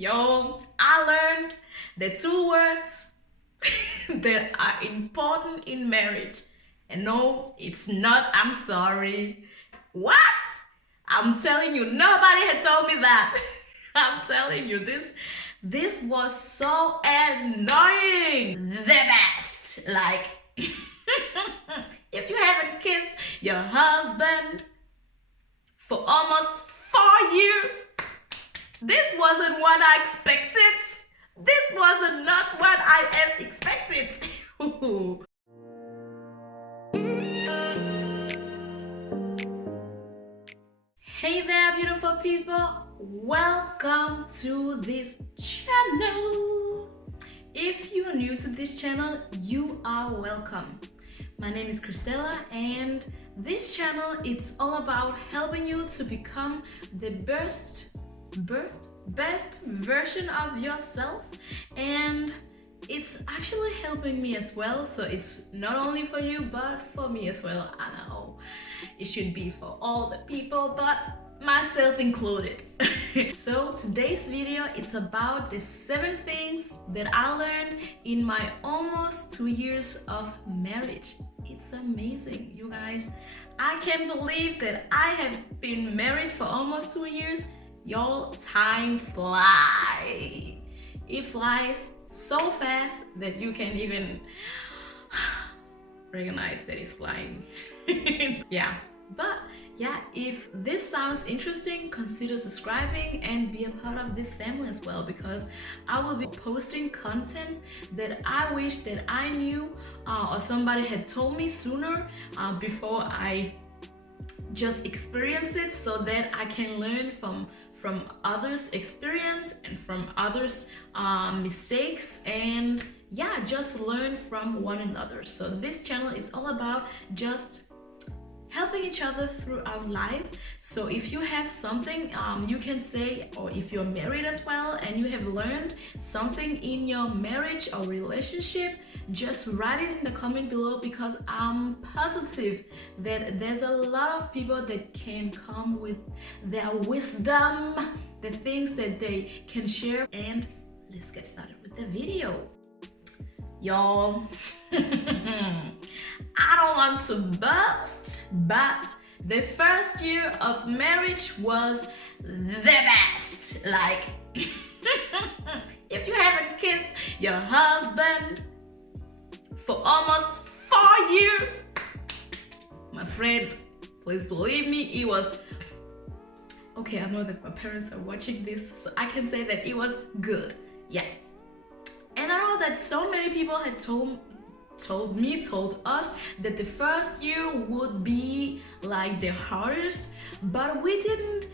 Yo, I learned the two words that are important in marriage. And no, it's not I'm sorry. What? I'm telling you, nobody had told me that. I'm telling you, this was so annoying. The best. Like if you haven't kissed your husband for almost 4 years, this wasn't what I expected. This wasn't not what I had expected. Hey there, beautiful people. Welcome to this channel. If you're new to this channel, you are welcome. My name is Christella, and this channel, it's all about helping you to become the best version of yourself, and it's actually helping me as well. So it's not only for you but for me as well. I know it should be for all the people, but myself included. So today's video, it's about the 7 things that I learned in my almost 2 years of marriage. It's amazing, you guys. I can't believe that I have been married for almost 2 years. Y'all, time flies. It flies so fast that you can't even recognize that it's flying. Yeah, but yeah, if this sounds interesting, consider subscribing and be a part of this family as well, because I will be posting content that I wish that I knew or somebody had told me sooner before I just experience it, so that I can learn from others' experience and from others' mistakes, and yeah, just learn from one another. So this channel is all about just helping each other throughout life. So if you have something you can say, or if you're married as well and you have learned something in your marriage or relationship, just write it in the comment below, because I'm positive that there's a lot of people that can come with their wisdom, the things that they can share. And let's get started with the video. Y'all, I don't want to boast, but the first year of marriage was the best. Like, if you haven't kissed your husband for almost 4 years, my friend, please believe me, it was okay. I know that my parents are watching this, so I can say that it was good. Yeah. And I know that so many people had told us that the first year would be like the hardest, but we didn't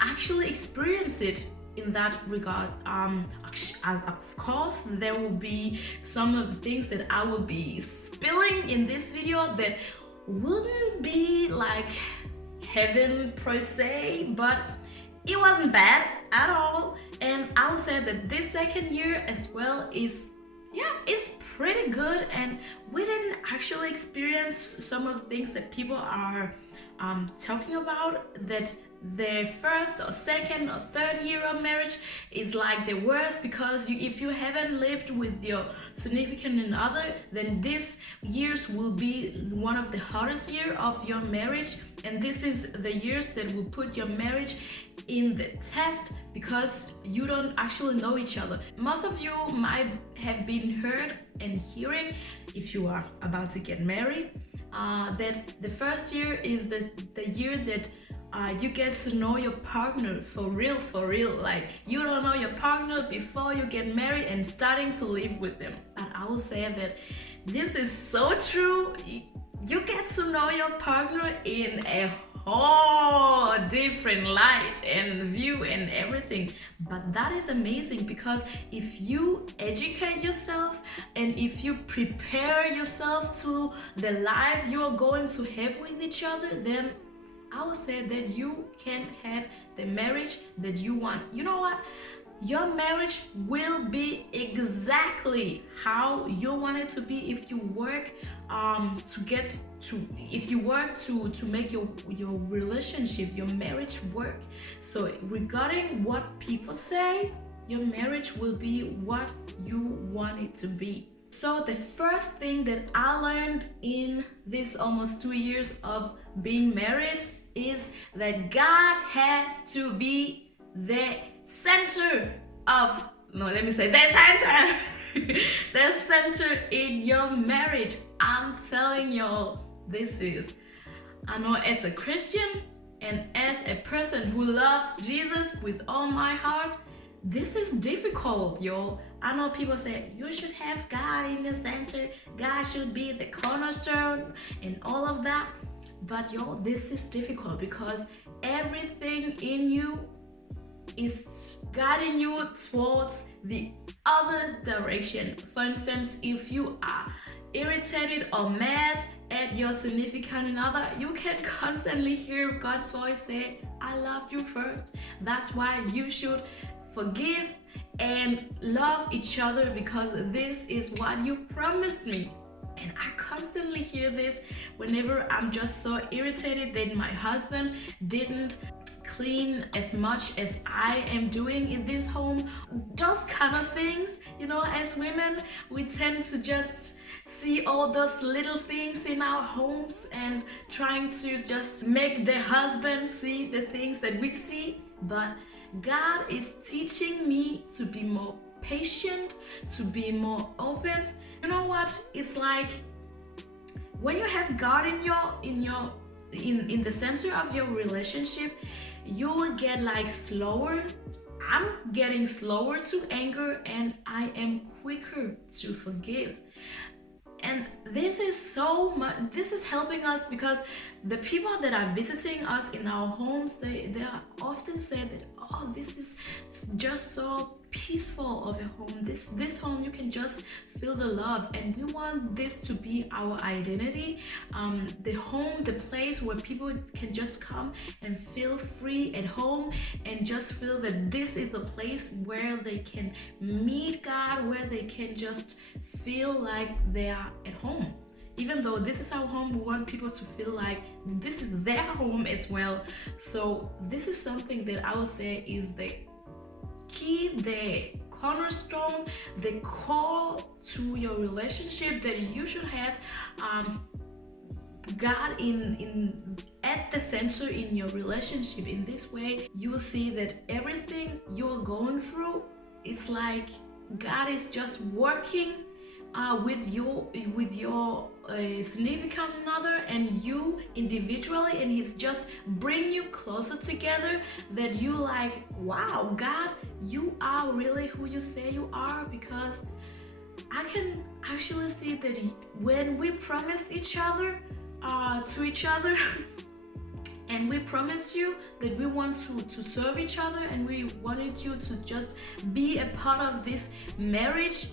actually experience it in that regard. Of course, there will be some of the things that I will be spilling in this video that wouldn't be like heaven per se, but it wasn't bad at all. And I would say that this second year as well is, yeah, it's pretty good, and we didn't actually experience some of the things that people are talking about, that the first or second or third year of marriage is like the worst, because if you haven't lived with your significant other, then this years will be one of the hardest year of your marriage, and this is the years that will put your marriage in the test, because you don't actually know each other. Most of you might have been heard and hearing, if you are about to get married, that the first year is the year that you get to know your partner for real. Like, you don't know your partner before you get married and starting to live with them. But I will say that this is so true. You get to know your partner in a whole different light and view and everything. But that is amazing, because if you educate yourself and if you prepare yourself to the life you are going to have with each other, then I would say that you can have the marriage that you want. You know what? your marriage will be exactly how you want it to be if you work to make your relationship, your marriage work. So regarding what people say, your marriage will be what you want it to be. So the first thing that I learned in this almost 2 years of being married is that God has to be the center of, no, let me say the center, the center in your marriage. I'm telling y'all, this is, I know as a Christian and as a person who loves Jesus with all my heart, this is difficult, y'all. I know people say you should have God in the center, God should be the cornerstone and all of that. But y'all, this is difficult because everything in you is guiding you towards the other direction. For instance, if you are irritated or mad at your significant other, you can constantly hear God's voice say, I loved you first. That's why you should forgive and love each other because this is what you promised me. And I constantly hear this whenever I'm just so irritated that my husband didn't clean as much as I am doing in this home. Those kind of things, you know, as women, we tend to just see all those little things in our homes and trying to just make the husband see the things that we see. But God is teaching me to be more patient, to be more open. You know what? It's like when you have God in the center of your relationship, you will get like slower. I'm getting slower to anger and I am quicker to forgive. And this is so much, this is helping us because the people that are visiting us in our homes, they are often say that, oh, this is just so peaceful of a home. This home, you can just feel the love, and we want this to be our identity. The home, the place where people can just come and feel free at home and just feel that this is the place where they can meet God, where they can just feel like they are at home. Even though this is our home, we want people to feel like this is their home as well. So this is something that I would say is the key, the cornerstone, the core to your relationship, that you should have God in at the center in your relationship. In this way, you will see that everything you're going through, it's like God is just working with your significant other and you individually, and he's just bring you closer together, that you like, wow, God, you are really who you say you are. Because I can actually see that when we promise each other to each other and we promise you that we want to serve each other and we wanted you to just be a part of this marriage,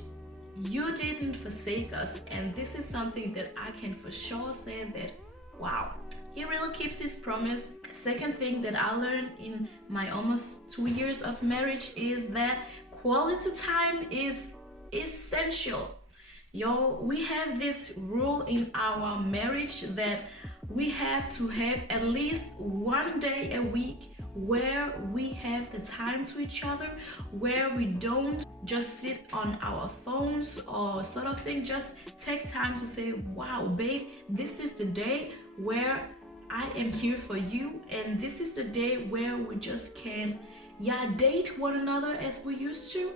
you didn't forsake us. And this is something that I can for sure say that, wow, he really keeps his promise. The second thing that I learned in my almost 2 years of marriage is that quality time is essential. Yo, we have this rule in our marriage that we have to have at least 1 day a week where we have the time to each other, where we don't just sit on our phones or sort of thing. Just take time to say, wow, babe, this is the day where I am here for you, and this is the day where we just can date one another as we used to,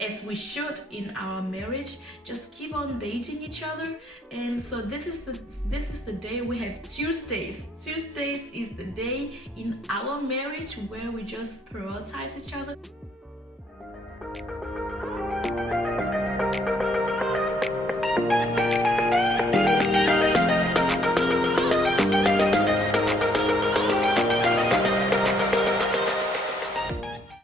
as we should in our marriage. Just keep on dating each other. And so this is the day we have Tuesdays. Tuesdays is the day in our marriage where we just prioritize each other.